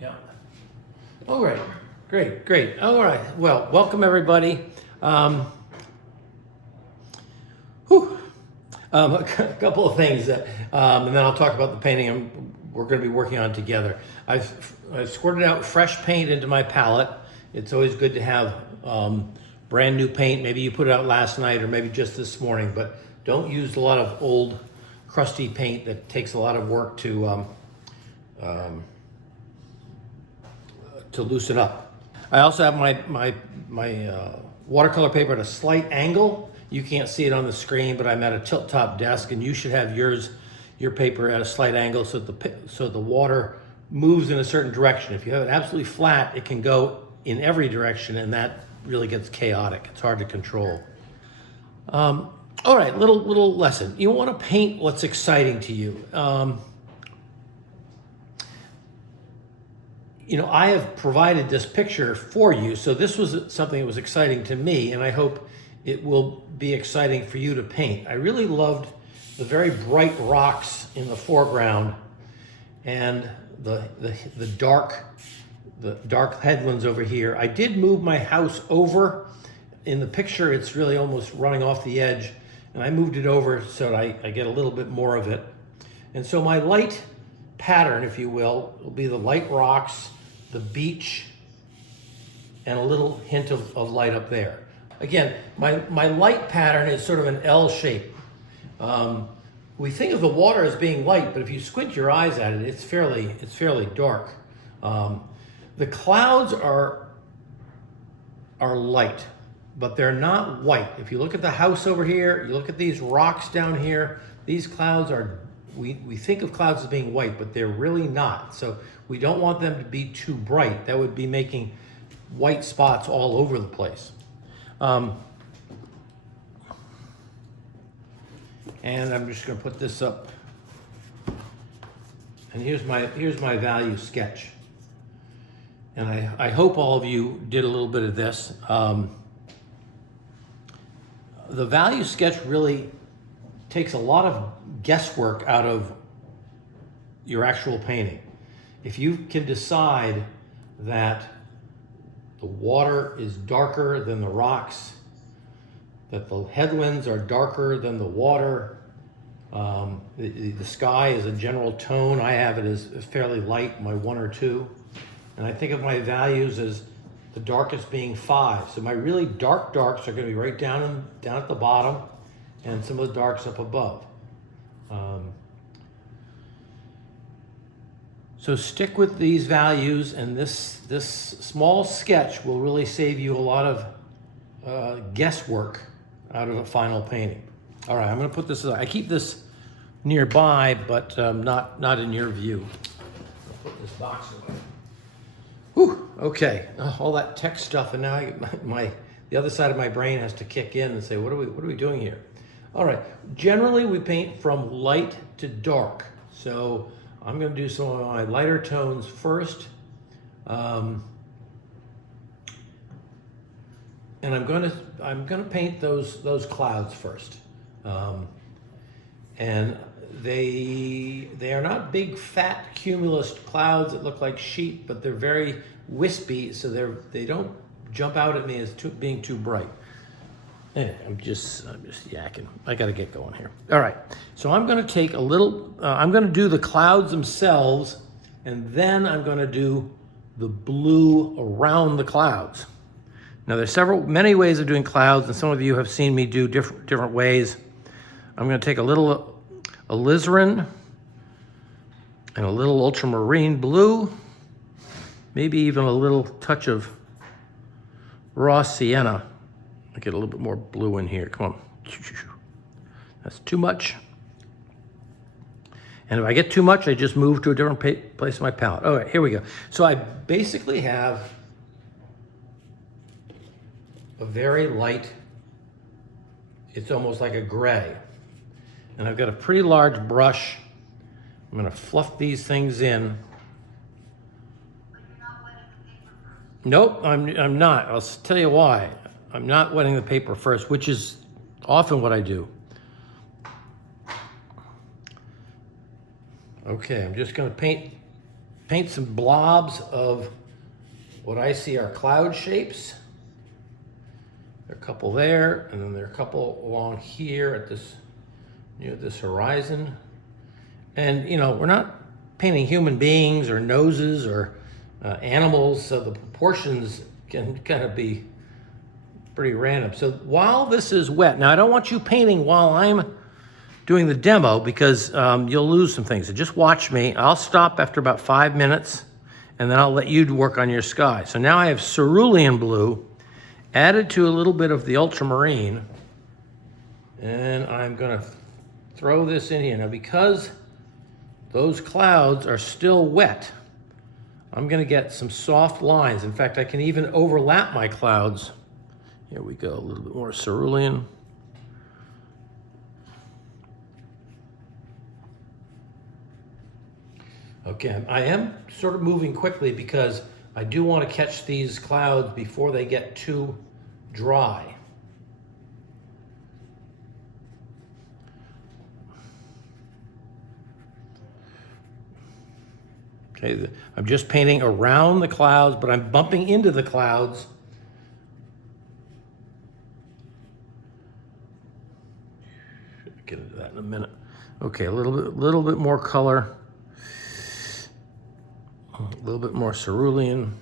Yeah. All right. Great. All right. Well, welcome everybody. A couple of things that, and then I'll talk about the painting we're going to be working on together. I've squirted out fresh paint into my palette. It's always good to have brand new paint. Maybe you put it out last night or maybe just this morning, but don't use a lot of old crusty paint that takes a lot of work to loosen up. I also have my watercolor paper at a slight angle. You can't see it on the screen, but I'm at a tilt-top desk, and you should have your paper at a slight angle so the water moves in a certain direction. If you have it absolutely flat, it can go in every direction, and that really gets chaotic. It's hard to control. All right, little lesson. You want to paint what's exciting to you. I have provided this picture for you, so this was something that was exciting to me, and I hope it will be exciting for you to paint. I really loved the very bright rocks in the foreground and the dark headlands over here. I did move my house over. In the picture, it's really almost running off the edge, and I moved it over so that I get a little bit more of it. And so my light pattern, if you will be the light rocks, the beach, and a little hint of light up there. Again, my light pattern is sort of an L shape. We think of the water as being light, but if you squint your eyes at it, it's fairly dark. The clouds are light, but they're not white. If you look at the house over here, you look at these rocks down here, these clouds are, we think of clouds as being white, but they're really not. So we don't want them to be too bright. That would be making white spots all over the place. And I'm just going to put this up. And here's my value sketch. And I hope all of you did a little bit of this. The value sketch really takes a lot of guesswork out of your actual painting. If you can decide that the water is darker than the rocks, that the headlands are darker than the water, the sky is a general tone. I have it as fairly light, my 1 or 2. And I think of my values as the darkest being 5. So my really darks are going to be right down at the bottom, and some of the darks up above. So stick with these values, and this small sketch will really save you a lot of guesswork out of a final painting. All right, I'm going to put this. I keep this nearby, but not in your view. I'll put this box away. Whew, okay, all that tech stuff, and now the other side of my brain has to kick in and say, what are we doing here? All right, generally we paint from light to dark. So I'm going to do some of my lighter tones first. And I'm going to paint those clouds first. And they are not big fat cumulus clouds that look like sheep, but they're very wispy, so they don't jump out at me as being too bright. Anyway, I'm just yakking. I got to get going here. All right, so I'm going to take a little. I'm going to do the clouds themselves, and then I'm going to do the blue around the clouds. Now there's many ways of doing clouds, and some of you have seen me do different ways. I'm going to take a little alizarin and a little ultramarine blue, maybe even a little touch of raw sienna. I'll get a little bit more blue in here. Come on. That's too much. And if I get too much, I just move to a different place in my palette. All right, here we go. So I basically have a very light, it's almost like a gray. And I've got a pretty large brush. I'm going to fluff these things in. But you're not wetting the paper first. Nope, I'm not. I'll tell you why. I'm not wetting the paper first, which is often what I do. Okay, I'm just going to paint paint some blobs of what I see are cloud shapes. There are a couple there, and then there are a couple along here at this, near this horizon. And you know, we're not painting human beings or noses or animals, so the proportions can kind of be pretty random. So while this is wet, now I don't want you painting while I'm doing the demo because you'll lose some things. So just watch me. I'll stop after about 5 minutes and then I'll let you work on your sky. So now I have cerulean blue added to a little bit of the ultramarine, and I'm gonna throw this in here. Now because those clouds are still wet, I'm gonna get some soft lines. In fact, I can even overlap my clouds. Here we go, a little bit more cerulean. Okay, I am sort of moving quickly because I do want to catch these clouds before they get too dry. Okay, I'm just painting around the clouds, but I'm bumping into the clouds. Get into that in a minute. Okay, a little bit more color. A little bit more cerulean.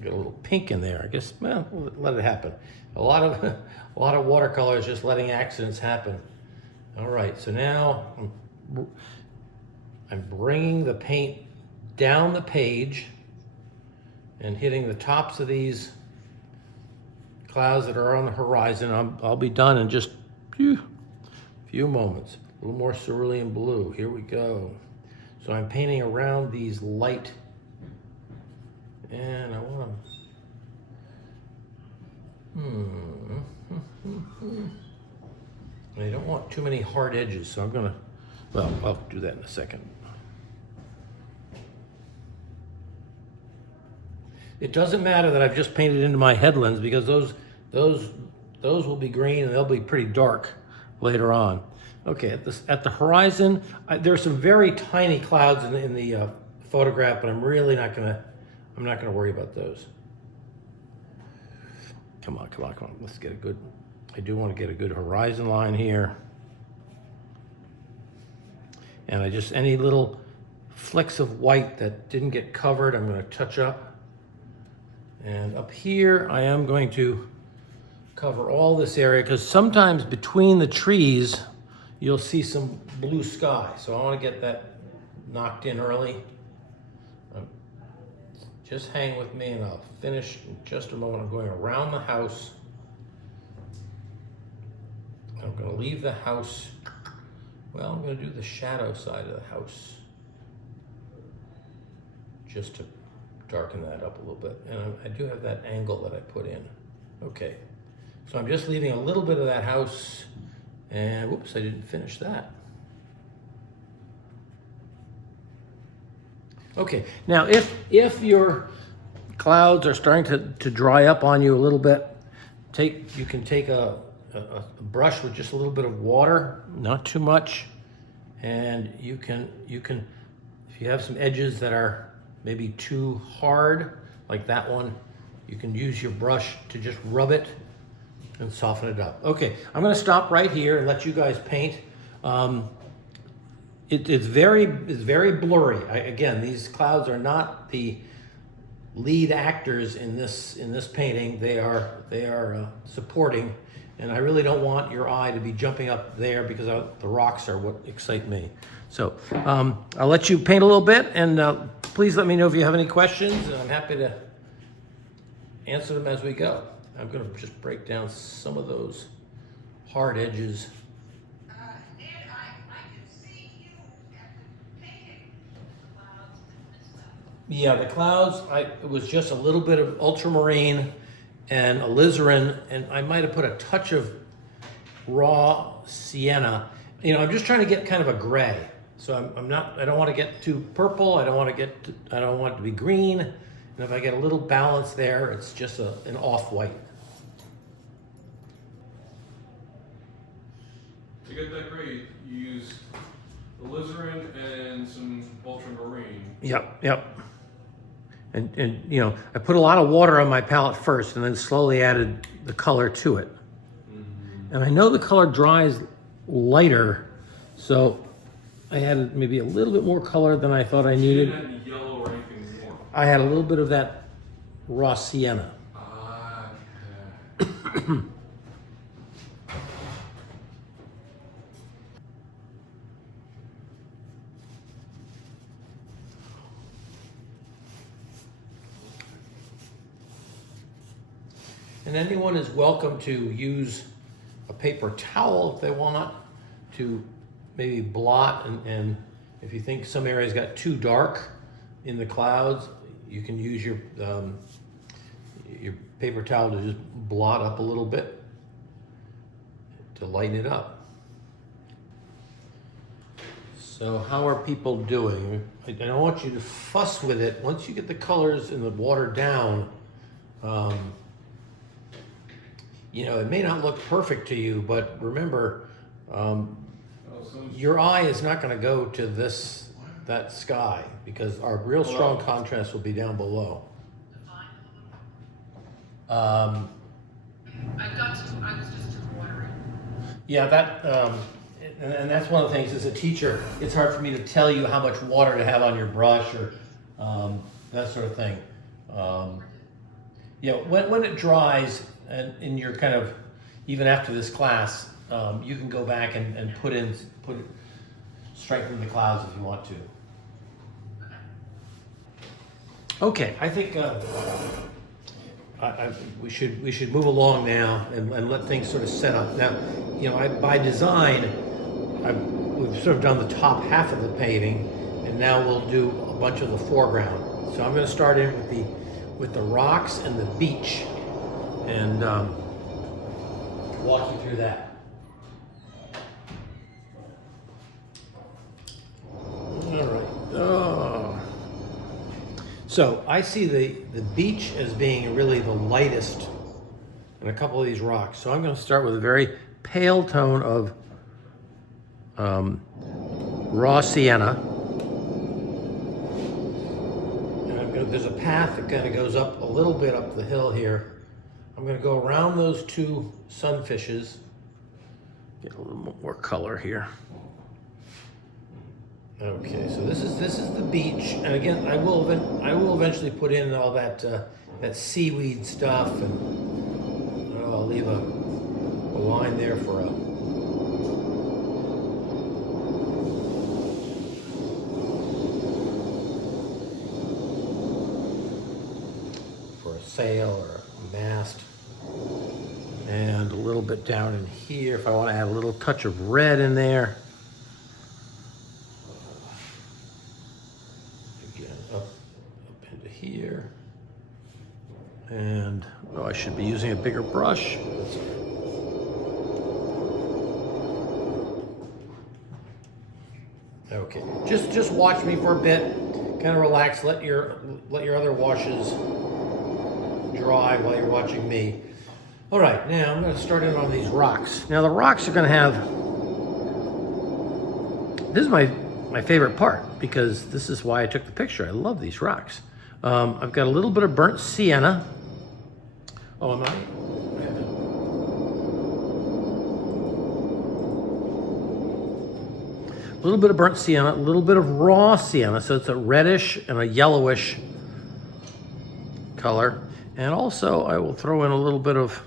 Get a little pink in there. I guess, well, let it happen. A lot of watercolors, just letting accidents happen. All right, so now I'm bringing the paint down the page and hitting the tops of these clouds that are on the horizon. I'll be done in just a few moments. A little more cerulean blue. Here we go. So I'm painting around these light, and I want to. I don't want too many hard edges, so I'm gonna. Well, I'll do that in a second. It doesn't matter that I've just painted into my headlands because those will be green and they'll be pretty dark later on. Okay, at the horizon, there's some very tiny clouds in the photograph, but I'm really not gonna worry about those. Come on. Let's get a good. I do want to get a good horizon line here, and any little flecks of white that didn't get covered, I'm going to touch up. And up here, I am going to cover all this area because sometimes between the trees, you'll see some blue sky. So I want to get that knocked in early. Just hang with me and I'll finish in just a moment. I'm going around the house. I'm going to leave the house. Well, I'm going to do the shadow side of the house just to darken that up a little bit. And I do have that angle that I put in. Okay. So I'm just leaving a little bit of that house. And whoops, I didn't finish that. Okay, now if your clouds are starting to dry up on you a little bit, you can take a brush with just a little bit of water, not too much, and you can if you have some edges that are maybe too hard, like that one, you can use your brush to just rub it and soften it up. Okay, I'm going to stop right here and let you guys paint. It's very blurry. Again, these clouds are not the lead actors in this painting. They are supporting, and I really don't want your eye to be jumping up there because the rocks are what excite me. So I'll let you paint a little bit, and please let me know if you have any questions, and I'm happy to answer them as we go. I'm going to just break down some of those hard edges. Ned, I can see you after painting the clouds and this stuff. Yeah, the clouds, it was just a little bit of ultramarine and alizarin, and I might have put a touch of raw sienna. You know, I'm just trying to get kind of a gray. So I don't want to get too purple. I don't want it to be green. And if I get a little balance there, it's just an off-white. To get that gray, you use alizarin ultramarine. Yep, yep. And you know, I put a lot of water on my palette first and then slowly added the color to it. And I know the color dries lighter, so I added maybe a little bit more color than I thought I You needed. didn't have any yellow or anything more. I had a little bit of that raw sienna. Ah, yeah. And anyone is welcome to use a paper towel if they want to maybe blot, and if you think some areas got too dark in the clouds, you can use your paper towel to just blot up a little bit to lighten it up. So how are people doing? I don't want you to fuss with it. Once you get the colors and the water down, you know, it may not look perfect to you, but remember, your eye is not going to go to that sky, because our real strong contrast will be down below. I was just watering. Yeah, and that's one of the things as a teacher, it's hard for me to tell you how much water to have on your brush or that sort of thing. You know, when it dries, and in your kind of, even after this class, you can go back and strengthen the clouds if you want to. Okay, I think we should move along now and let things sort of set up. Now, you know, by design, we've sort of done the top half of the paving, and now we'll do a bunch of the foreground. So I'm going to start in with the rocks and the beach, and walk you through that. All right. Oh. So I see the beach as being really the lightest in a couple of these rocks. So I'm going to start with a very pale tone of raw sienna. And there's a path that kind of goes up a little bit up the hill here. I'm going to go around those two sunfishes. Get a little more color here. Okay, so this is the beach, and again, I will eventually put in all that seaweed stuff, and I'll leave a line there for a sail or a mast, and a little bit down in here if I want to add a little touch of red in there. Up into here, and I should be using a bigger brush. Okay, just watch me for a bit, kind of relax, let your other washes dry while you're watching me. All right, now I'm going to start in on these rocks. Now the rocks are going to have, this is my favorite part, because this is why I took the picture. I love these rocks. I've got a little bit of burnt sienna. Oh, am I? A little bit of burnt sienna, a little bit of raw sienna, so it's a reddish and a yellowish color. And also I will throw in a little bit of,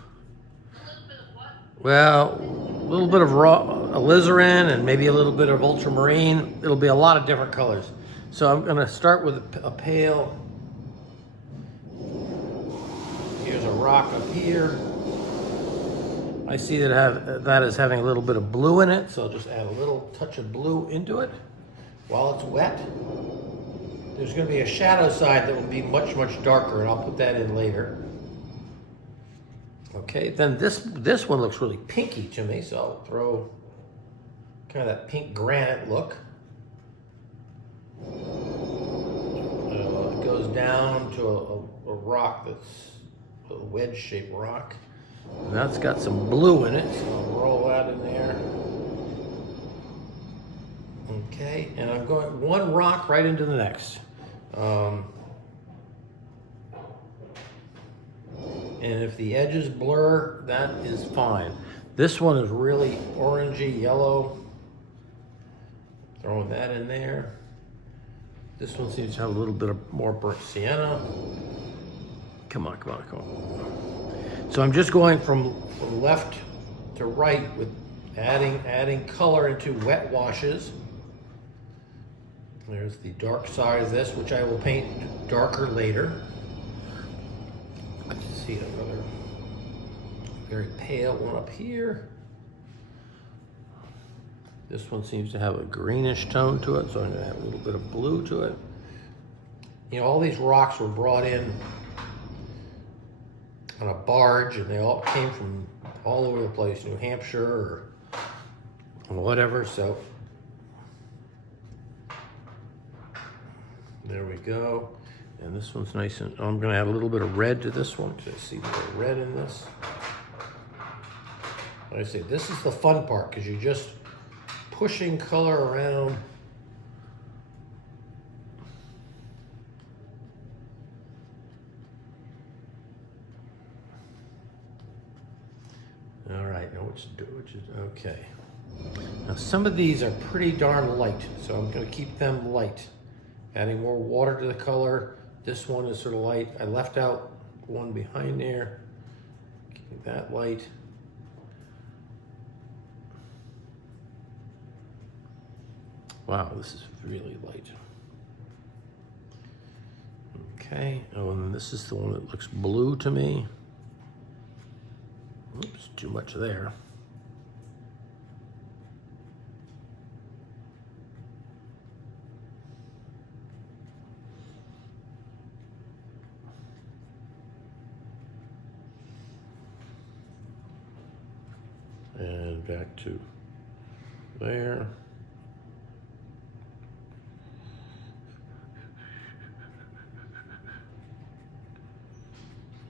well, a little bit of raw alizarin and maybe a little bit of ultramarine. It'll be a lot of different colors. So I'm going to start with a pale. Here's a rock up here. I see that is having a little bit of blue in it, so I'll just add a little touch of blue into it while it's wet. There's going to be a shadow side that will be much, much darker, and I'll put that in later. Okay, then this one looks really pinky to me, so I'll throw kind of that pink granite look. It goes down to a rock that's a wedge-shaped rock. And that's got some blue in it, so I'll roll that in there. Okay, and I'm going one rock right into the next. And if the edges blur, that is fine. This one is really orangey yellow. Throwing that in there. This one seems to have a little bit of more burnt sienna. Come on, come on, come on. So I'm just going from left to right with adding color into wet washes. There's the dark side of this, which I will paint darker later. Let's see another very pale one up here. This one seems to have a greenish tone to it, so I'm gonna add a little bit of blue to it. You know, all these rocks were brought in on a barge, and they all came from all over the place, New Hampshire or whatever, so. There we go. And this one's nice, and I'm gonna add a little bit of red to this one, because I see a little red in this. Like I say, this is the fun part, because you're just pushing color around. All right, now which is okay. Now some of these are pretty darn light, so I'm gonna keep them light. Adding more water to the color. This one is sort of light. I left out one behind there. Keeping that light. Wow, this is really light. Okay, oh, and this is the one that looks blue to me. Oops, too much there. And back to there.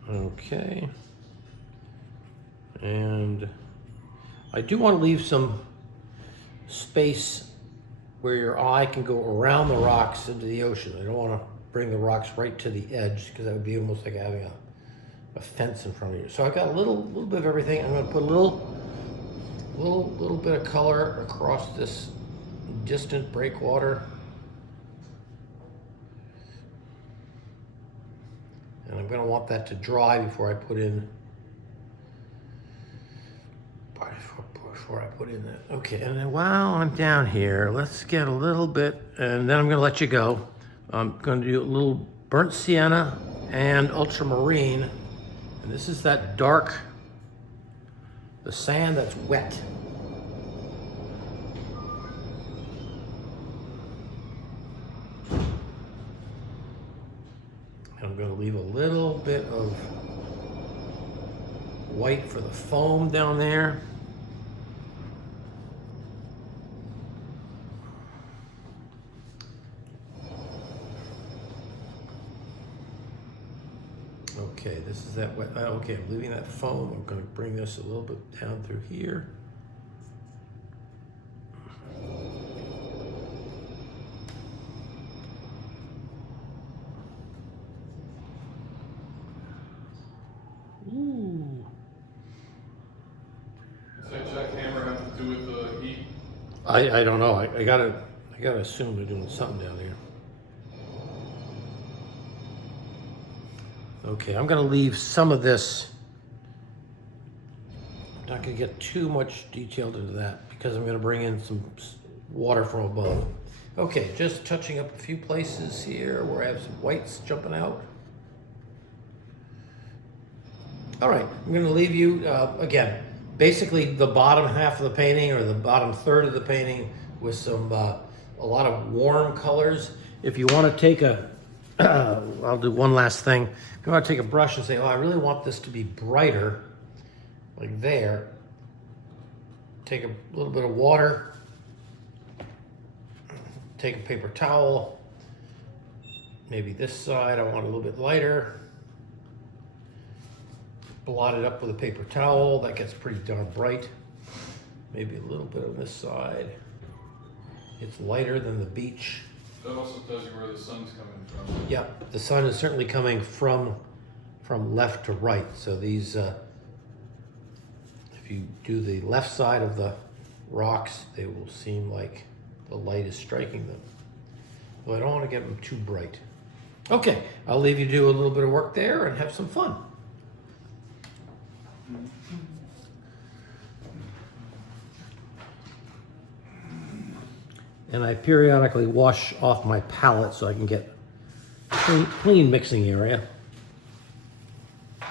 Okay. And I do want to leave some space where your eye can go around the rocks into the ocean. I don't want to bring the rocks right to the edge, because that would be almost like having a fence in front of you. So I've got a little bit of everything. I'm going to put a little bit of color across this distant breakwater. And I'm going to want that to dry before I put in that. Okay, and then while I'm down here, let's get a little bit, and then I'm going to let you go. I'm going to do a little burnt sienna and ultramarine. And this is that dark, the sand that's wet. And I'm going to leave a little bit of white for the foam down there. Okay, this is that wet. Okay, I'm leaving that foam. I'm going to bring this a little bit down through here. Ooh. Does that jackhammer have to do with the heat? I don't know. I gotta assume they're doing something down here. Okay, I'm gonna leave some of this. I'm not gonna get too much detailed into that, because I'm gonna bring in some water from above. Okay, just touching up a few places here where I have some whites jumping out. All right, I'm gonna leave you, again, basically the bottom half of the painting, or the bottom third of the painting, with some, a lot of warm colors. If you wanna take I'll do one last thing. If you want to take a brush and say, oh, I really want this to be brighter, like there, take a little bit of water, take a paper towel, maybe this side I want a little bit lighter, blot it up with a paper towel. That gets pretty darn bright. Maybe a little bit on this side. It's lighter than the beach. That also tells you where the sun's coming from. Yep, the sun is certainly coming from left to right. So these, if you do the left side of the rocks, they will seem like the light is striking them. Well, I don't want to get them too bright. Okay, I'll leave you do a little bit of work there and have some fun. And I periodically wash off my palette so I can get clean mixing area. I'm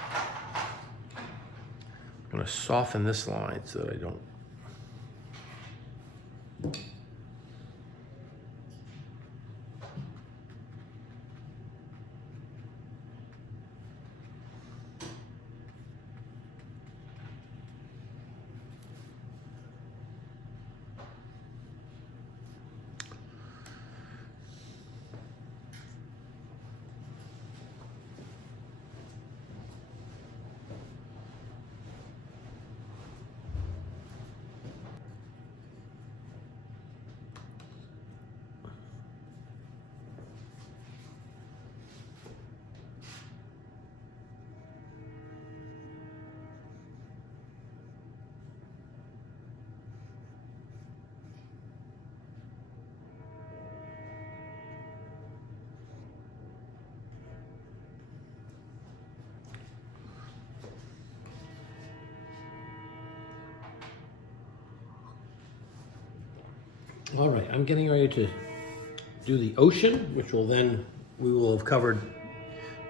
going to soften this line so that I don't. All right, I'm getting ready to do the ocean, which will then, we will have covered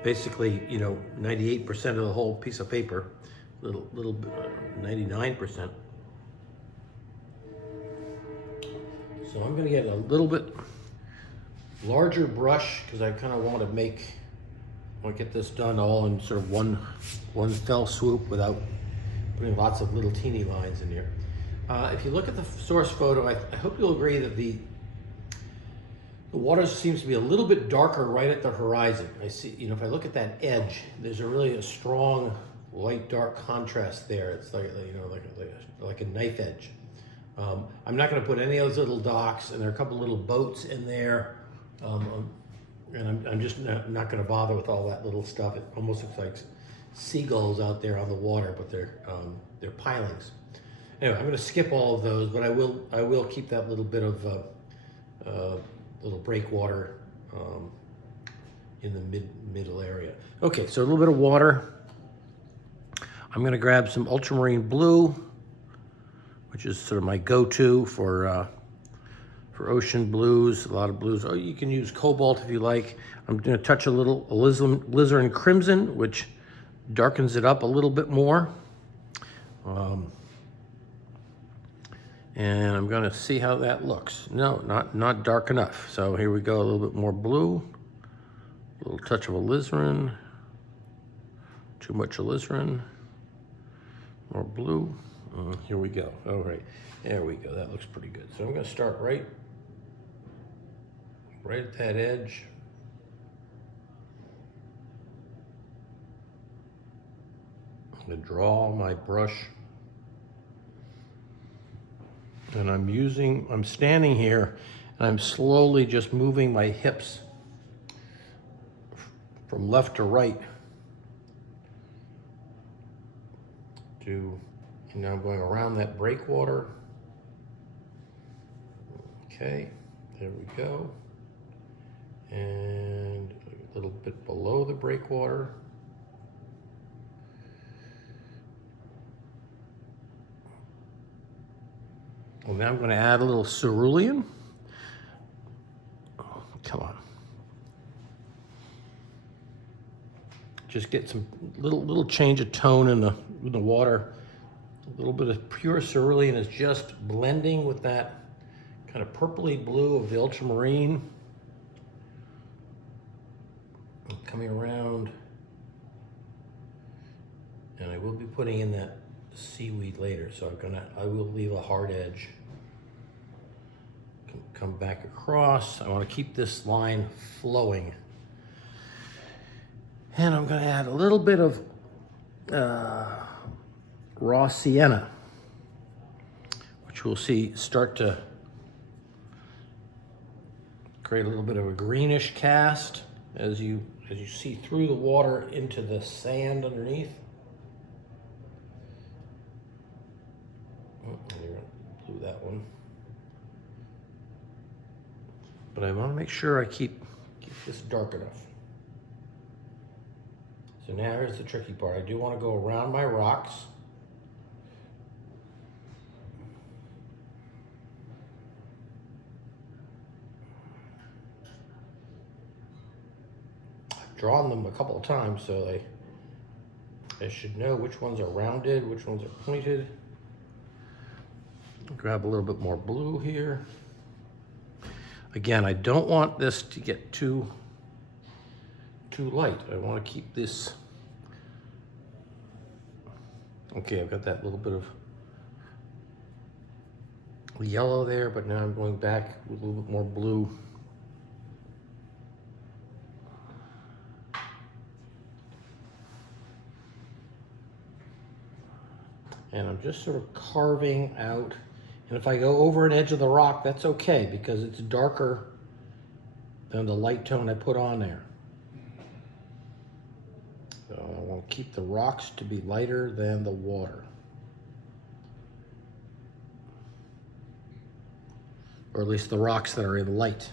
basically, 98% of the whole piece of paper, little bit, 99%. So I'm gonna get a little bit larger brush because I kind of want to get this done all in sort of one fell swoop without putting lots of little teeny lines in here. If you look at the source photo, I hope you'll agree that the water seems to be a little bit darker right at the horizon. I see, if I look at that edge, there's a strong light-dark contrast there. It's like a knife edge. I'm not going to put any of those little docks, and there are a couple little boats in there, and I'm just not going to bother with all that little stuff. It almost looks like seagulls out there on the water, but they're pilings. Anyway, I'm going to skip all of those, but I will keep that little bit of little breakwater in the middle area. Okay, so a little bit of water. I'm going to grab some ultramarine blue, which is sort of my go-to for ocean blues. A lot of blues. Oh, you can use cobalt if you like. I'm going to touch a little alizarin crimson, which darkens it up a little bit more. And I'm gonna see how that looks. No, not dark enough. So here we go, a little bit more blue, a little touch of alizarin, too much alizarin, more blue. Here we go. All right, there we go. That looks pretty good. So I'm gonna start right at that edge. I'm gonna draw my brush. And I'm standing here and I'm slowly just moving my hips from left to right now I'm going around that breakwater. Okay, there we go. And a little bit below the breakwater. Well, now I'm going to add a little cerulean. Oh, come on. Just get some little change of tone in the water. A little bit of pure cerulean is just blending with that kind of purpley blue of the ultramarine. I'm coming around, and I will be putting in that seaweed later, so I will leave a hard edge. Come back across. I want to keep this line flowing. And I'm going to add a little bit of raw sienna, which we'll see start to create a little bit of a greenish cast as you see through the water into the sand underneath. Oh, you're gonna blue that one. But I want to make sure I keep this dark enough. So now here's the tricky part. I do want to go around my rocks. I've drawn them a couple of times, so I should know which ones are rounded, which ones are pointed. Grab a little bit more blue here. Again, I don't want this to get too light. I want to keep this. Okay, I've got that little bit of yellow there, but now I'm going back with a little bit more blue. And I'm just sort of carving out. And if I go over an edge of the rock, that's okay because it's darker than the light tone I put on there. So I want to keep the rocks to be lighter than the water. Or at least the rocks that are in light.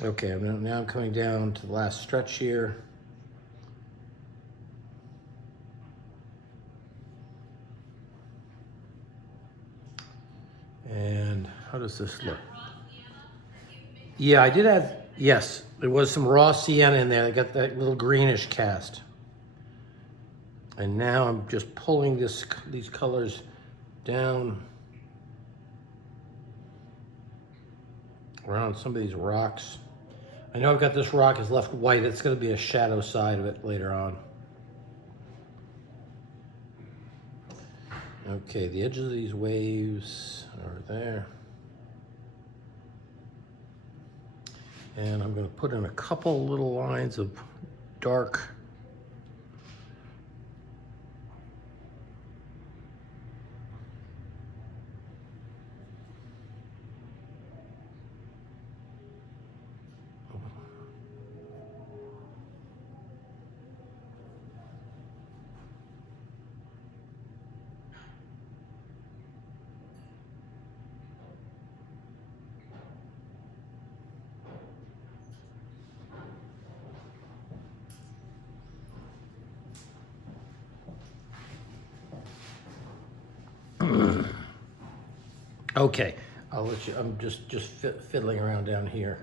Okay, now I'm coming down to the last stretch here. And how does this look? Yeah, I did have, yes, there was some raw sienna in there. I got that little greenish cast. And now I'm just pulling these colors down around some of these rocks. I know I've got this rock is left white. It's going to be a shadow side of it later on. Okay, the edges of these waves are there. And I'm going to put in a couple little lines of dark Okay, I'll let you, I'm just fiddling around down here.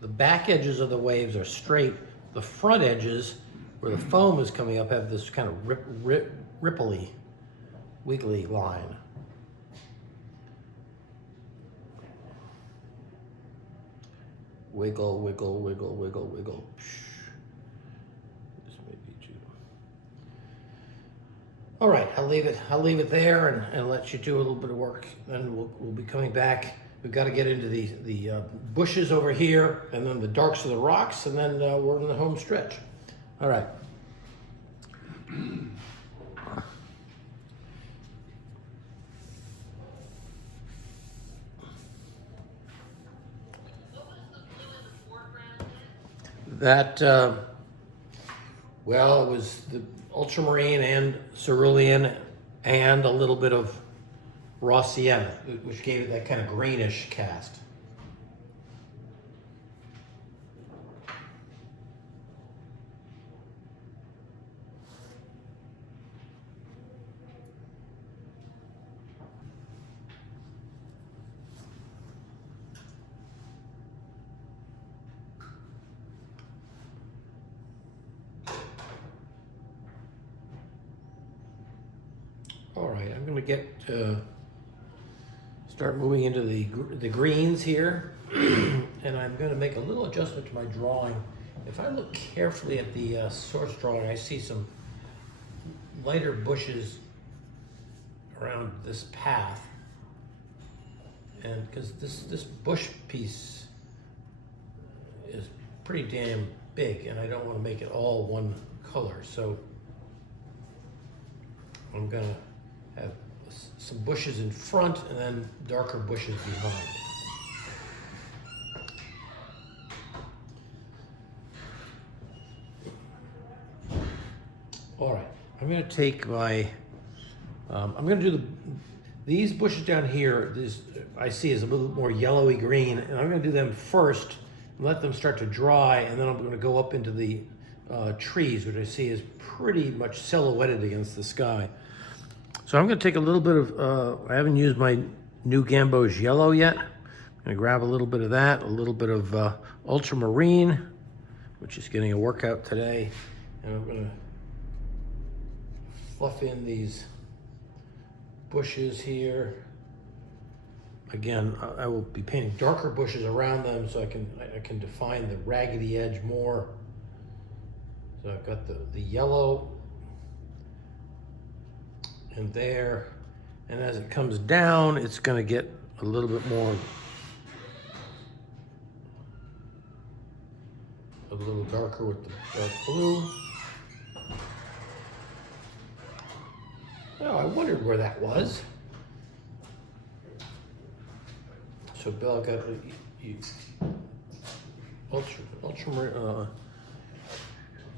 The back edges of the waves are straight. The front edges, where the foam is coming up, have this kind of ripply, wiggly line. Wiggle, wiggle, wiggle, wiggle, wiggle. This may be too. All right, I'll leave it there and let you do a little bit of work. Then we'll be coming back. We've got to get into the bushes over here, and then the darks of the rocks, and then we're in the home stretch. All right. That, well, it was the ultramarine and cerulean and a little bit of raw sienna, which gave it that kind of greenish cast. All right, I'm going to start moving into the greens here, and I'm going to make a little adjustment to my drawing. If I look carefully at the source drawing, I see some lighter bushes around this path, and because this bush piece is pretty damn big, and I don't want to make it all one color, so I'm going to have some bushes in front and then darker bushes behind. All right, I'm gonna take my, I'm gonna do these bushes down here, this I see is a little more yellowy green, and I'm gonna do them first, and let them start to dry, and then I'm gonna go up into the trees, which I see is pretty much silhouetted against the sky. So I'm gonna take a little bit of, I haven't used my new Gamboge yellow yet. I'm gonna grab a little bit of that, a little bit of ultramarine, which is getting a workout today, and I'm gonna fluff in these bushes here. Again, I will be painting darker bushes around them so I can define the raggedy edge more. So I've got the yellow in there, and as it comes down, it's gonna get a little bit more, a little darker with the dark blue. Oh, I wondered where that was. So Bill got ultramarine,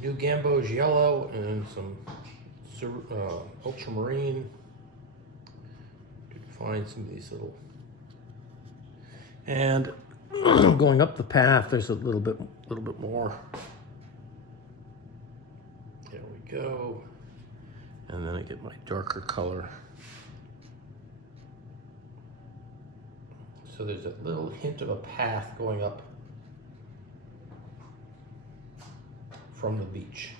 new Gamboge yellow and some ultramarine to find some of these little. And going up the path, there's a little bit more. There we go. And then I get my darker color. So there's a little hint of a path going up from the beach.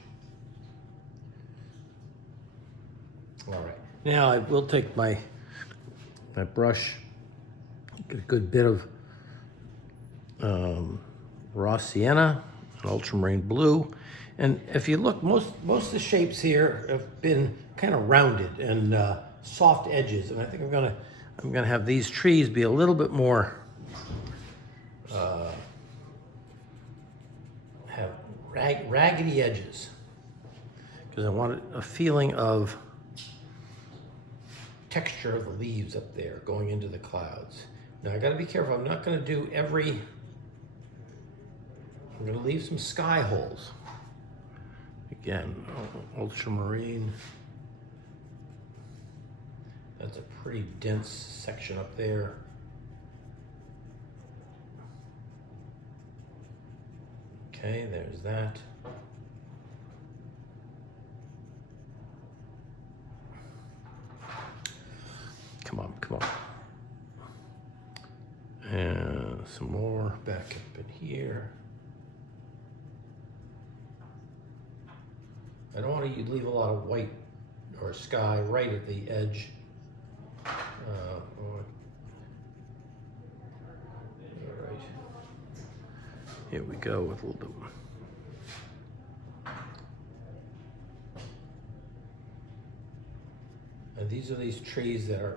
All right, now I will take my brush, get a good bit of raw sienna, and ultramarine blue. And if you look, most of the shapes here have been kind of rounded and soft edges. And I think I'm gonna have these trees be a little bit more, have raggedy edges, because I want a feeling of texture of the leaves up there going into the clouds. Now I gotta be careful, I'm not gonna do I'm gonna leave some sky holes. Again, ultramarine. That's a pretty dense section up there. Okay, there's that. Come on, come on. And some more back up in here. I don't want to leave a lot of white or sky right at the edge. All right. Here we go with a little bit. And these are these trees that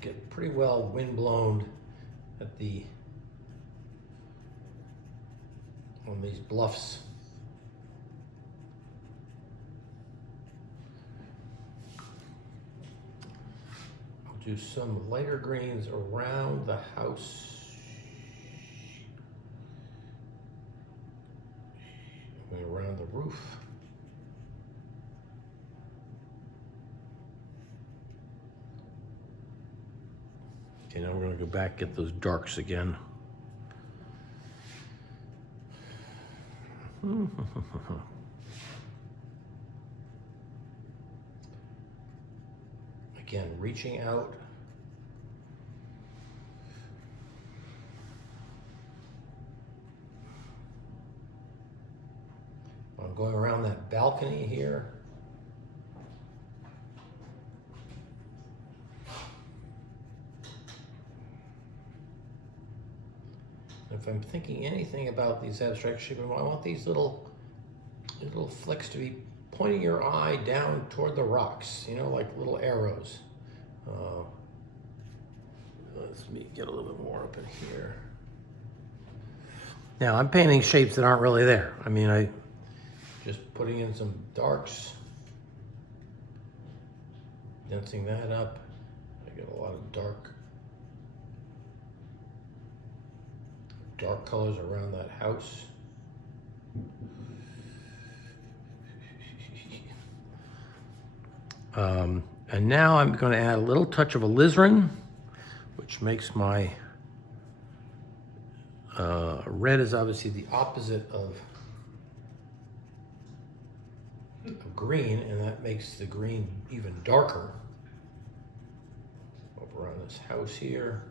get pretty well wind blown on these bluffs. Do some lighter greens around the house. And around the roof. Okay, now we're going to go back, get those darks again. Again, reaching out. I'm going around that balcony here. If I'm thinking anything about these abstract shaping, I want these little flicks to be pointing your eye down toward the rocks, you know, like little arrows. Let me get a little bit more up in here. Now I'm painting shapes that aren't really there. I mean, I just putting in some darks, densing that up. I get a lot of dark colors around that house. And now I'm going to add a little touch of alizarin, which makes my red is obviously the opposite of green, and that makes the green even darker. Up around this house here.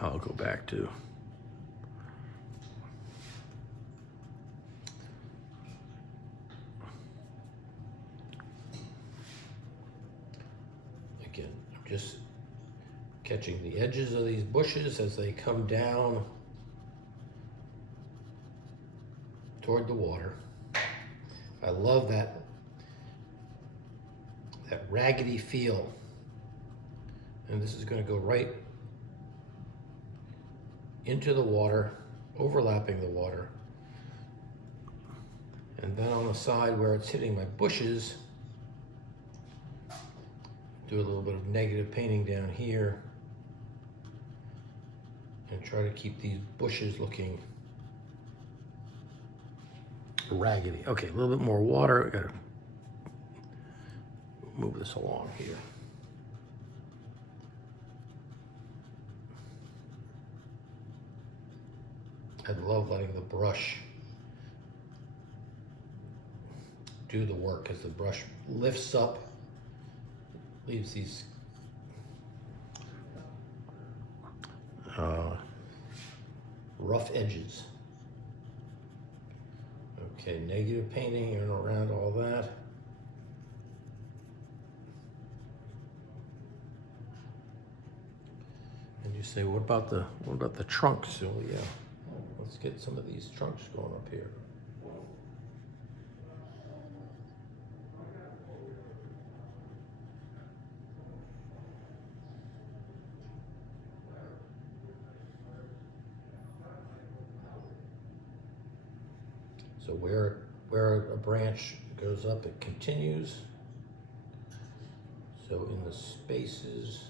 I'll go back to again, I'm just catching the edges of these bushes as they come down toward the water. I love that raggedy feel. And this is going to go right into the water, overlapping the water. And then on the side where it's hitting my bushes, do a little bit of negative painting down here and try to keep these bushes looking raggedy. Okay, a little bit more water. I gotta move this along here. I love letting the brush do the work as the brush lifts up, leaves these rough edges. Okay, negative painting in and around all that. And you say, what about the trunks? So yeah, let's get some of these trunks going up here. So where a branch goes up, it continues. So in the spaces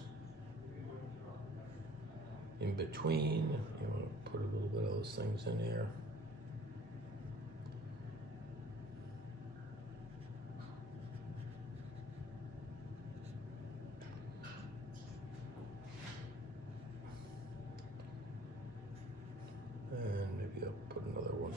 in between, you want to put a little bit of those things in there. And maybe I'll put another one.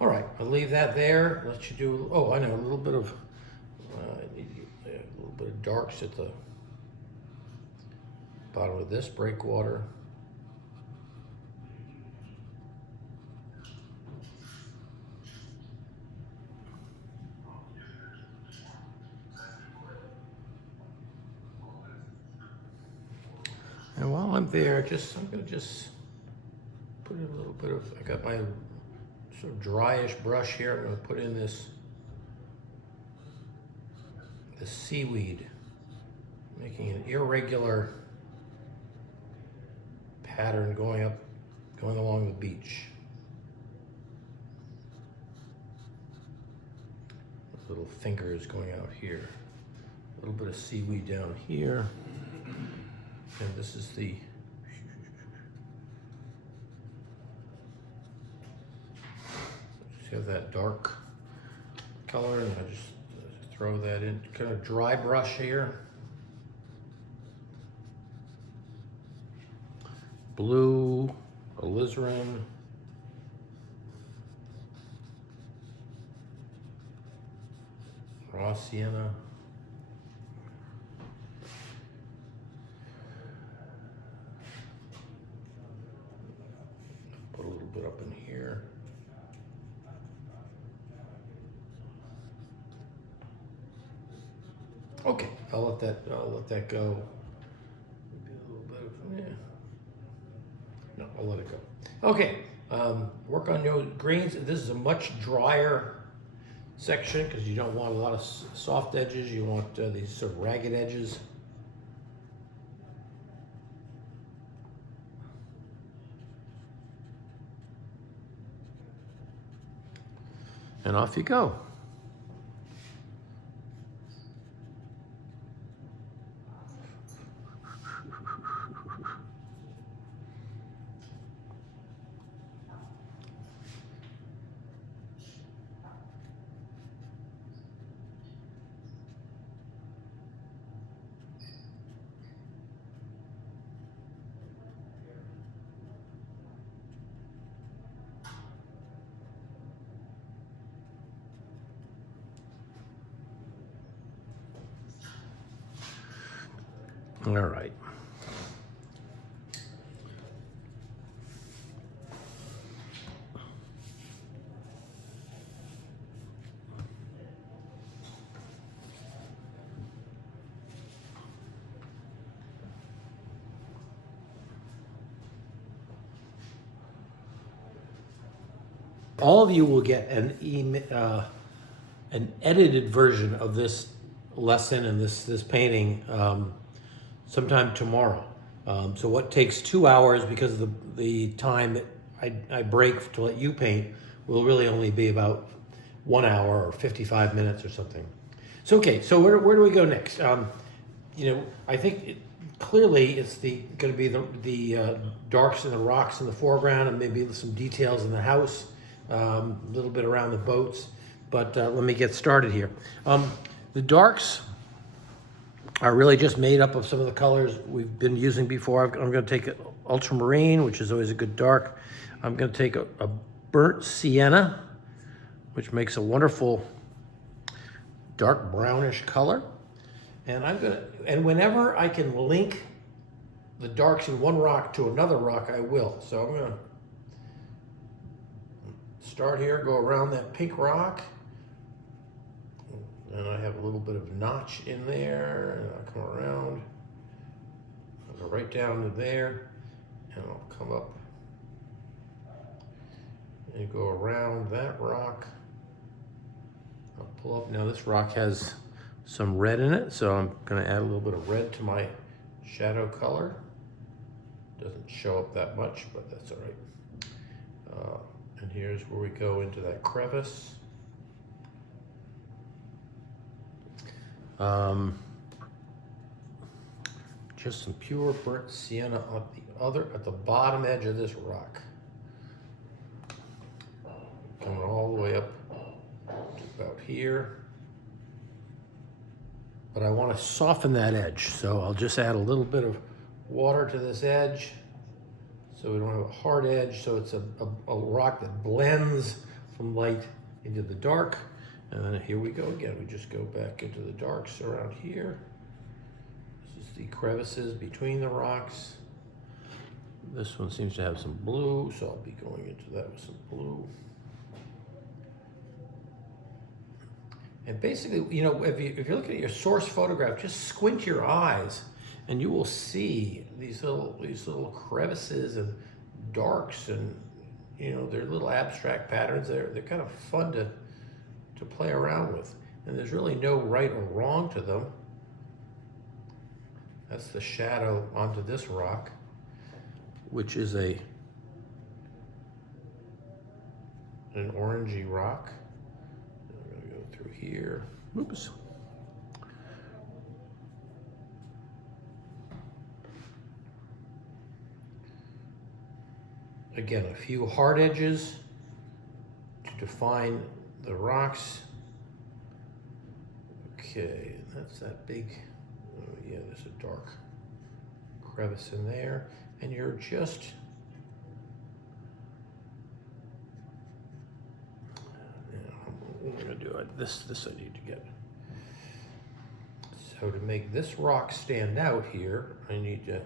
All right, I'll leave that there. Let you do, oh, I know, a little bit of, a little bit of darks at the bottom of this breakwater. And while I'm there, I'm gonna just put in a little bit of, I got my sort of dryish brush here. I'm gonna put in this seaweed, making an irregular pattern going along the beach. Little fingers going out here. A little bit of seaweed down here. And this is the just have that dark color, and I just throw that in, kind of dry brush here. Blue, alizarin, raw sienna. Put a little bit up in here. Okay, I'll let that go. Maybe a little bit of, yeah. No, I'll let it go. Okay, work on your greens. This is a much drier section because you don't want a lot of soft edges. You want these sort of ragged edges. and off you go. All right. All of you will get an edited version of this lesson and this painting sometime tomorrow. So what takes 2 hours because of the time that I break to let you paint will really only be about 1 hour or 55 minutes or something. So okay, so where do we go next? I think clearly it's going to be the darks and the rocks in the foreground, and maybe some details in the house, a little bit around the boats. But let me get started here. The darks are really just made up of some of the colors we've been using before. I'm going to take ultramarine, which is always a good dark. I'm going to take a burnt sienna, which makes a wonderful dark brownish color. And whenever I can link the darks in one rock to another rock, I will. So I'm going to start here, go around that pink rock. And I have a little bit of notch in there, and I'll come around. I'll go right down to there, and I'll come up and go around that rock. I'll pull up. Now this rock has some red in it, so I'm going to add a little bit of red to my shadow color. Doesn't show up that much, but that's all right. And here's where we go into that crevice. Just some pure burnt sienna at the bottom edge of this rock. Coming all the way up to about here. But I want to soften that edge, so I'll just add a little bit of water to this edge so we don't have a hard edge, so it's a rock that blends from light into the dark. And then here we go again. We just go back into the darks around here. This is the crevices between the rocks. This one seems to have some blue, so I'll be going into that with some blue. And basically, if you're looking at your source photograph, just squint your eyes and you will see these little crevices and darks, and they're little abstract patterns. They're kind of fun to play around with, and there's really no right or wrong to them. That's the shadow onto this rock, which is an orangey rock. I'm going to go through here. Oops. Again, a few hard edges to define the rocks. Okay, that's that big, oh yeah, there's a dark crevice in there. And you're just, what I'm gonna do, this I need to get. So to make this rock stand out here, I need to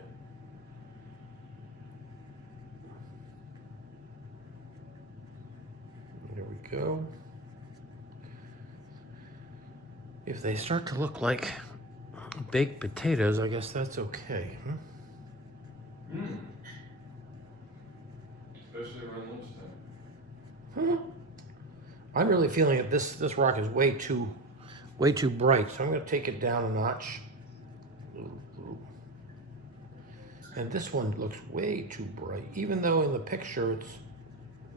there we go. If they start to look like baked potatoes, I guess that's okay. Especially around lunchtime. I'm really feeling that this rock is way too bright, so I'm going to take it down a notch. And this one looks way too bright, even though in the picture it's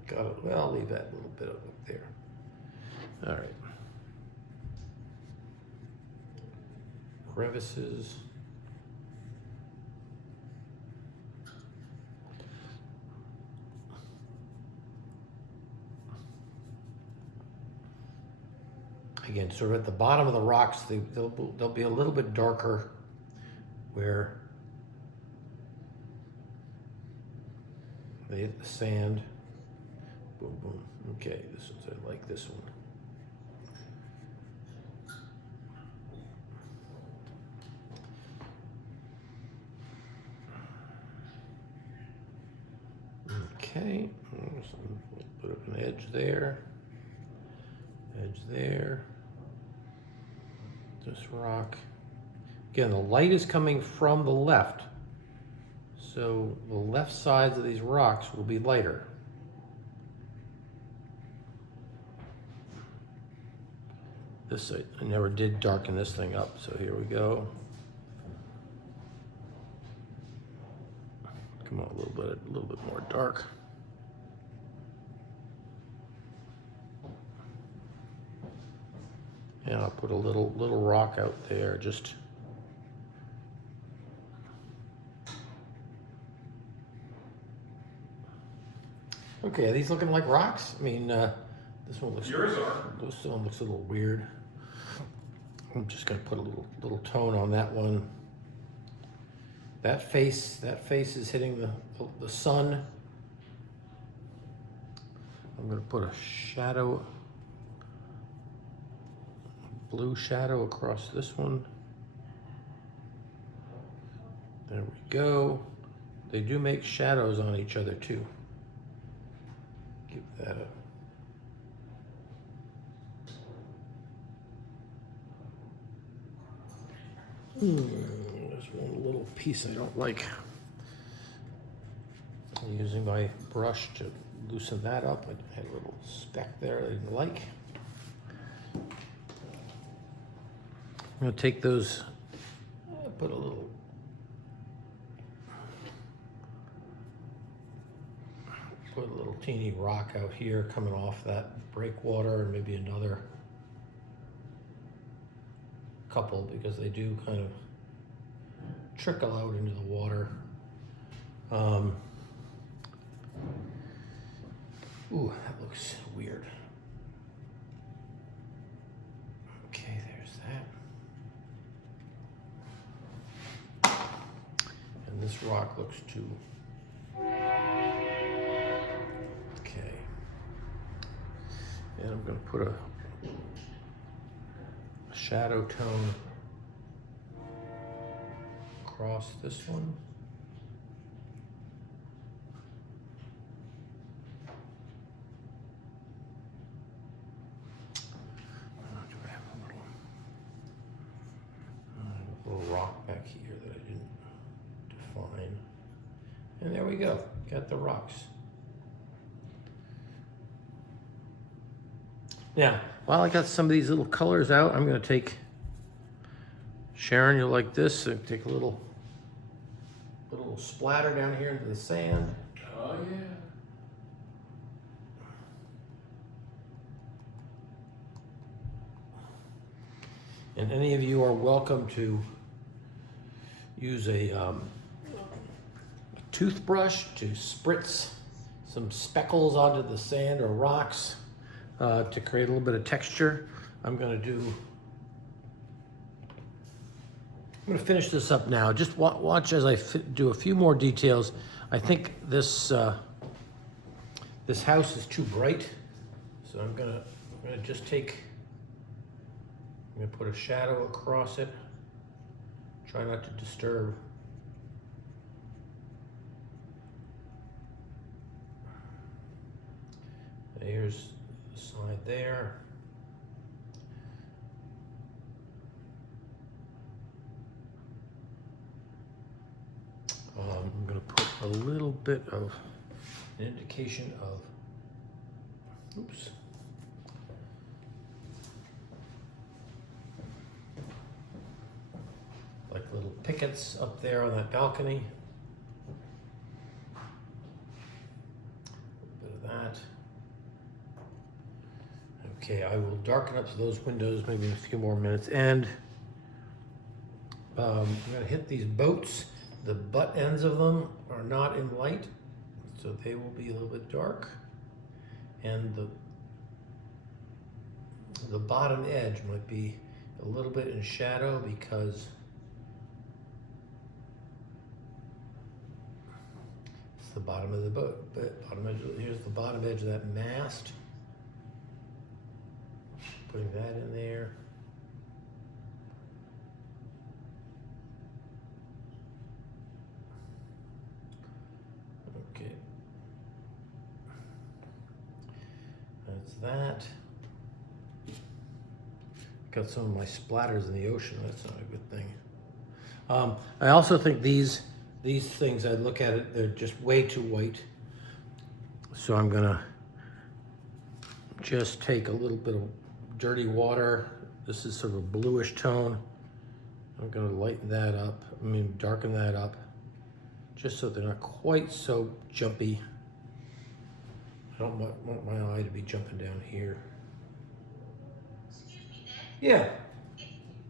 got a, well, I'll leave that little bit of it there. All right. Crevices. Again, sort of at the bottom of the rocks, they'll be a little bit darker where they hit the sand. Boom, boom. Okay, this one's, I like this one. Okay, we'll put up an edge there, this rock. Again, the light is coming from the left, so the left sides of these rocks will be lighter. This, I never did darken this thing up, so here we go. Come on, a little bit more dark. And I'll put a little rock out there, just okay. Are these looking like rocks? I mean, this one looks. Yours are. This one looks a little weird. I'm just gonna put a little tone on that one. That face is hitting the sun. I'm gonna put a shadow. Blue shadow across this one. There we go. They do make shadows on each other too. Give that a there's one little piece I don't like. I'm using my brush to loosen that up. I had a little speck there I didn't like. I'm going to take those, put a little teeny rock out here coming off that breakwater, and maybe another couple, because they do kind of trickle out into the water. Ooh, that looks weird. Okay, there's that. And this rock looks too. Okay. And I'm going to put a shadow tone across this one. Do I have a little rock back here that I didn't define? And there we go. Got the rocks. Now, while I got some of these little colors out, I'm going to take, Sharon, you'll like this, and take a little splatter down here into the sand. Oh, yeah. And any of you are welcome to use a toothbrush to spritz some speckles onto the sand or rocks to create a little bit of texture. I'm going to finish this up now. Just watch as I do a few more details. I think this this house is too bright, so I'm gonna just take. I'm gonna put a shadow across it. Try not to disturb. Here's the side there. I'm going to put a little bit of an indication of, oops. Like little pickets up there on that balcony. A little bit of that. Okay, I will darken up those windows maybe in a few more minutes. And I'm gonna hit these boats. The butt ends of them are not in light, so they will be a little bit dark. And the bottom edge might be a little bit in shadow because it's the bottom of the boat. Bottom edge, here's the bottom edge of that mast. Putting that in there. Okay. That's that. Got some of my splatters in the ocean. That's not a good thing. I also think these things, I look at it, they're just way too white. So I'm gonna just take a little bit of dirty water. This is sort of a bluish tone. I'm gonna lighten that up. Darken that up, just so they're not quite so jumpy. I don't want my eye to be jumping down here. Excuse me, Ned. Yeah.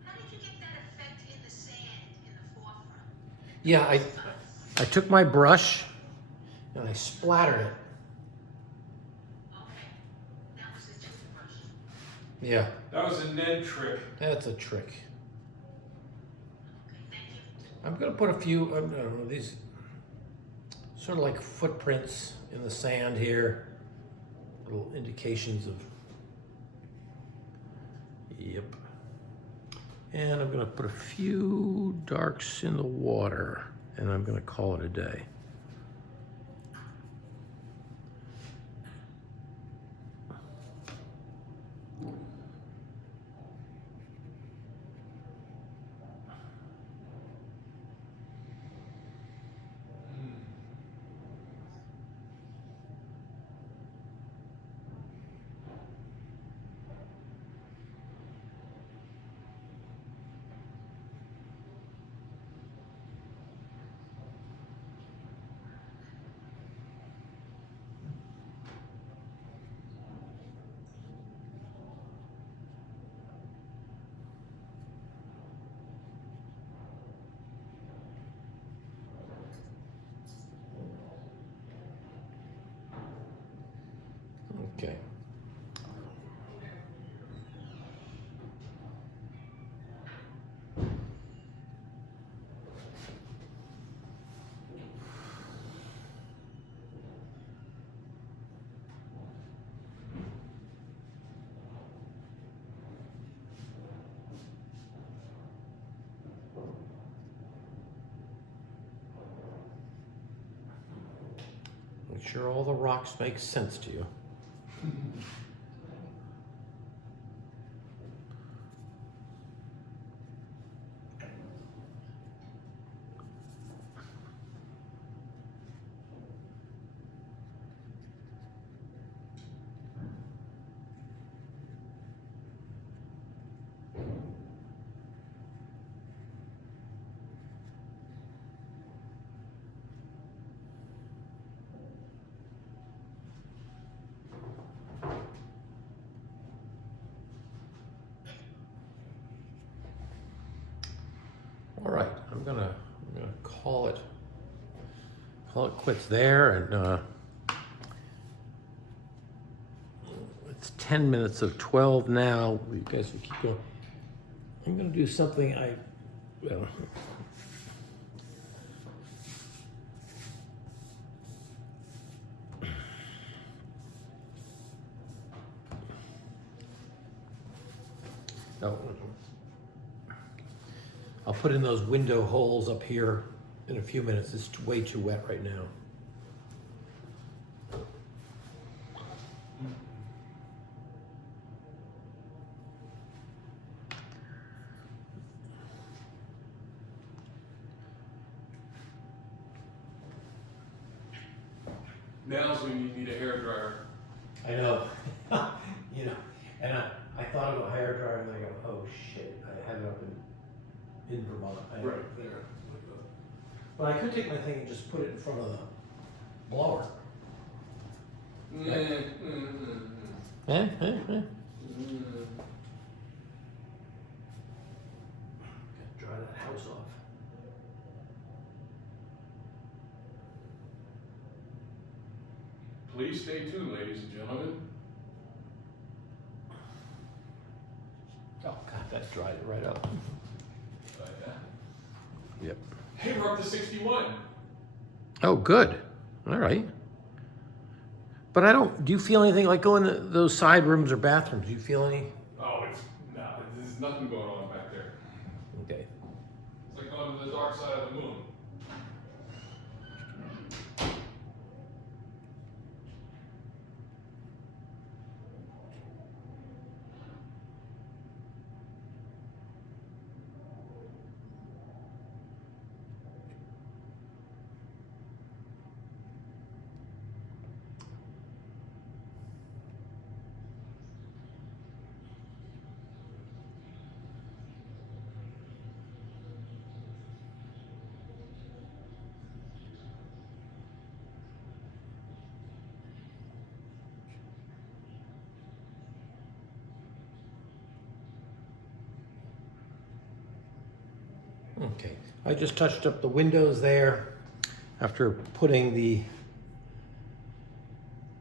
How did you get that effect in the sand in the forefront? Yeah, I took my brush and I splattered it. Okay. That was his toothbrush. Yeah, That was a Ned trick. that's a trick. Okay, thank you. I'm gonna put a few, I don't know, these sort of like footprints in the sand here. Little indications of, yep. And I'm gonna put a few darks in the water and I'm gonna call it a day. Okay. Make sure all the rocks make sense to you. All right, I'm gonna call it quits there, and it's 10 minutes of 12 now. You guys will keep going. I'm gonna do something well, no. I'll put in those window holes up here in a few minutes. It's way too wet right now. Now's when you need a hairdryer. I know. You know, and I thought of a hair dryer and I go, oh shit, I had it up in Vermont. I had it Right there. But I could take my thing and just put it in front of the blower. Eh? Gotta dry that house off. Please stay tuned, ladies and gentlemen. Oh God, that dried it right up. Like that. Yep. Hey, we're up to 61. Oh, good. All right. But I don't. Do you feel anything like going to those side rooms or bathrooms? Do you feel any? Oh, no, there's nothing going on back there. Okay. It's like going to the dark side of the moon. Okay. I just touched up the windows there after putting the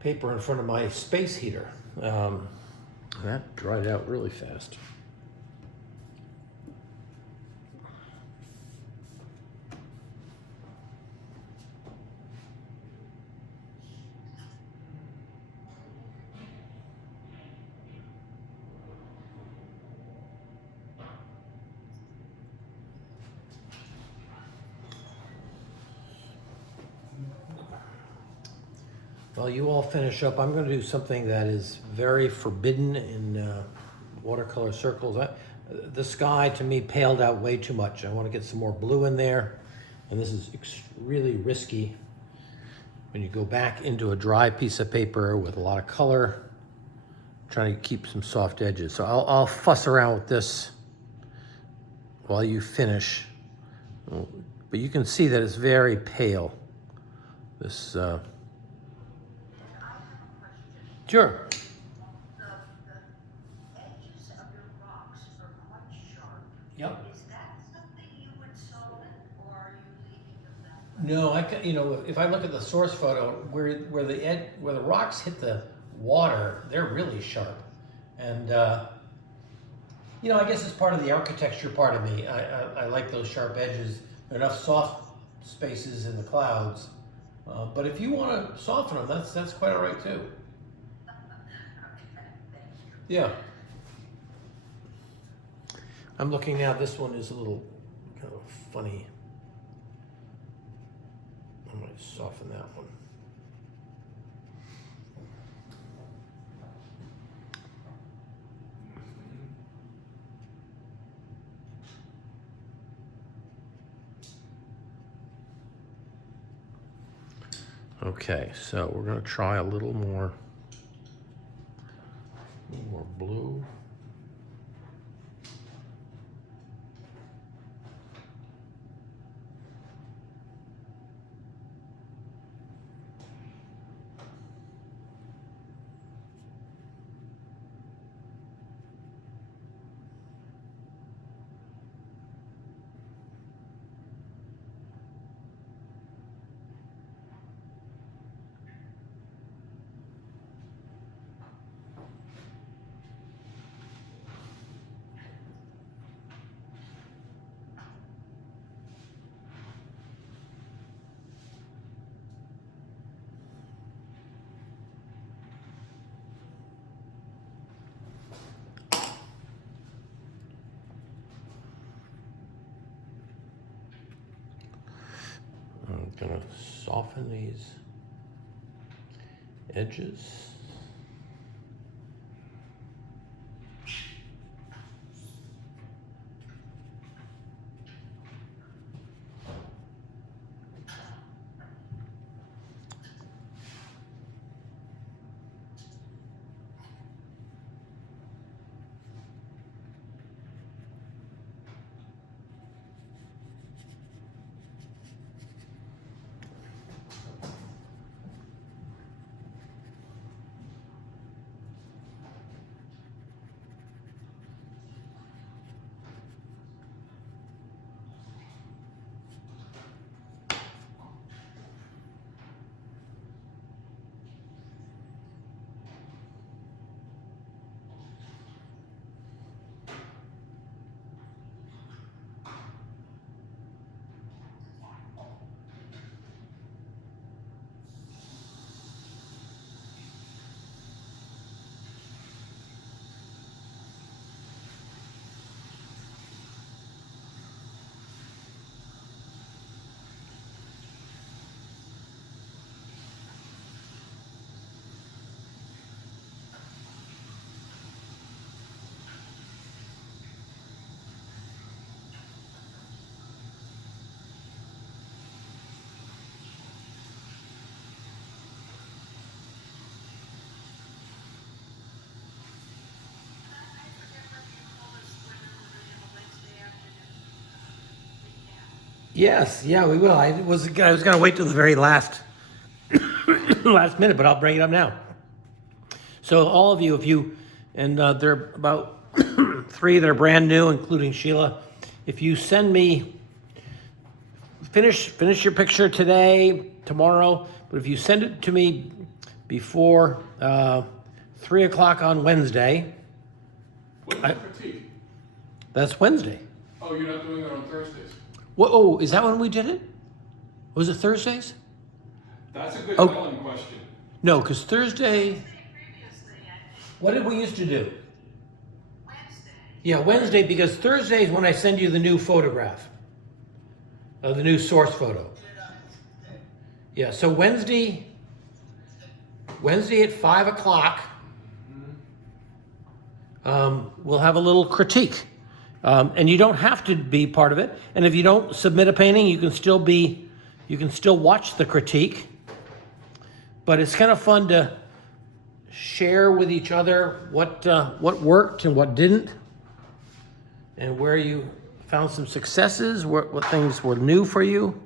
paper in front of my space heater. That dried out really fast. While you all finish up, I'm going to do something that is very forbidden in watercolor circles. The sky, to me, paled out way too much. I want to get some more blue in there, and this is really risky when you go back into a dry piece of paper with a lot of color, trying to keep some soft edges. So I'll fuss around with this while you finish, but you can see that it's very pale. This. Sure. The edges of your rocks are quite sharp. Yep. Is that something you would soften, or are you leaving them that way? No, if I look at the source photo, where the rocks hit the water, they're really sharp, and I guess it's part of the architecture part of me. I like those sharp edges. There are enough soft spaces in the clouds, but if you want to soften them, that's quite all right too. Yeah. I'm looking now, this one is a little kind of funny. I might soften that one. Okay, so we're going to try a little more blue. I'm gonna soften these edges. Yes, yeah, we will. I was going to wait till the very last last minute, but I'll bring it up now. So all of you, if you, and there are about 3 that are brand new, including Sheila. If you send me, finish your picture today, tomorrow, but if you send it to me before 3 o'clock on Wednesday, What's the critique? that's Wednesday. Oh, you're not doing it on Thursdays? Oh, is that when we did it? Was it Thursdays? That's a good Oh. Ellen question. No, because Thursday, Previously, I think what did we used to do? Wednesday. Yeah, Wednesday, because Thursday is when I send you the new photograph, the new source photo. Yeah, so Wednesday at 5 o'clock, we'll have a little critique. And you don't have to be part of it. And if you don't submit a painting, you can still watch the critique. But it's kind of fun to share with each other what worked and what didn't, and where you found some successes, what things were new for you.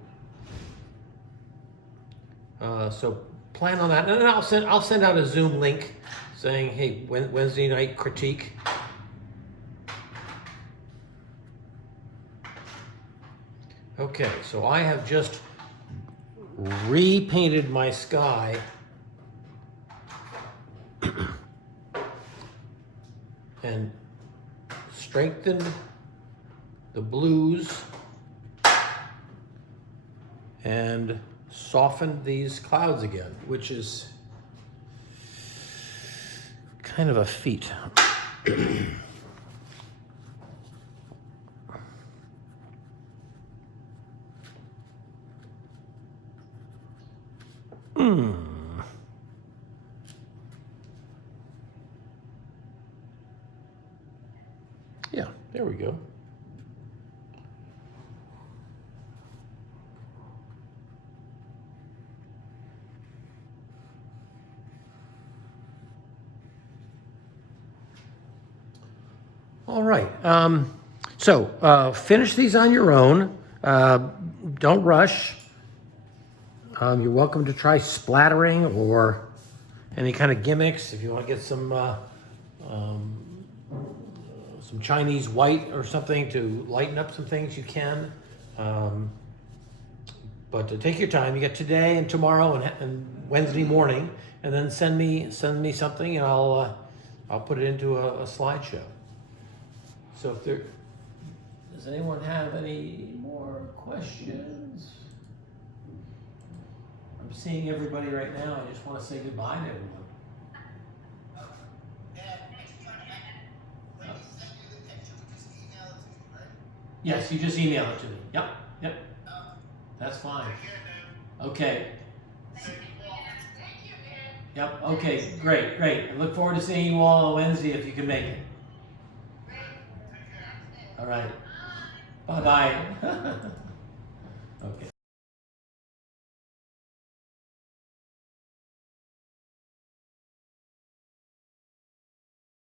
So plan on that, and then I'll send out a Zoom link saying, hey, Wednesday night critique. Okay, so I have just repainted my sky and strengthened the blues and softened these clouds again, which is kind of a feat. Yeah, there we go. All right. So finish these on your own. Don't rush. You're welcome to try splattering or any kind of gimmicks. If you want to get some Chinese white or something to lighten up some things, you can. But take your time. You get today and tomorrow and Wednesday morning, and then send me something, and I'll put it into a slideshow. So does anyone have any more questions? I'm seeing everybody right now. I just want to say goodbye to everyone. Yes, you just email it to me. Yep. That's fine. Okay. Thank you, man. Yep. Okay. Great. I look forward to seeing you all on Wednesday if you can make it. Great. All right. Bye-bye. Okay.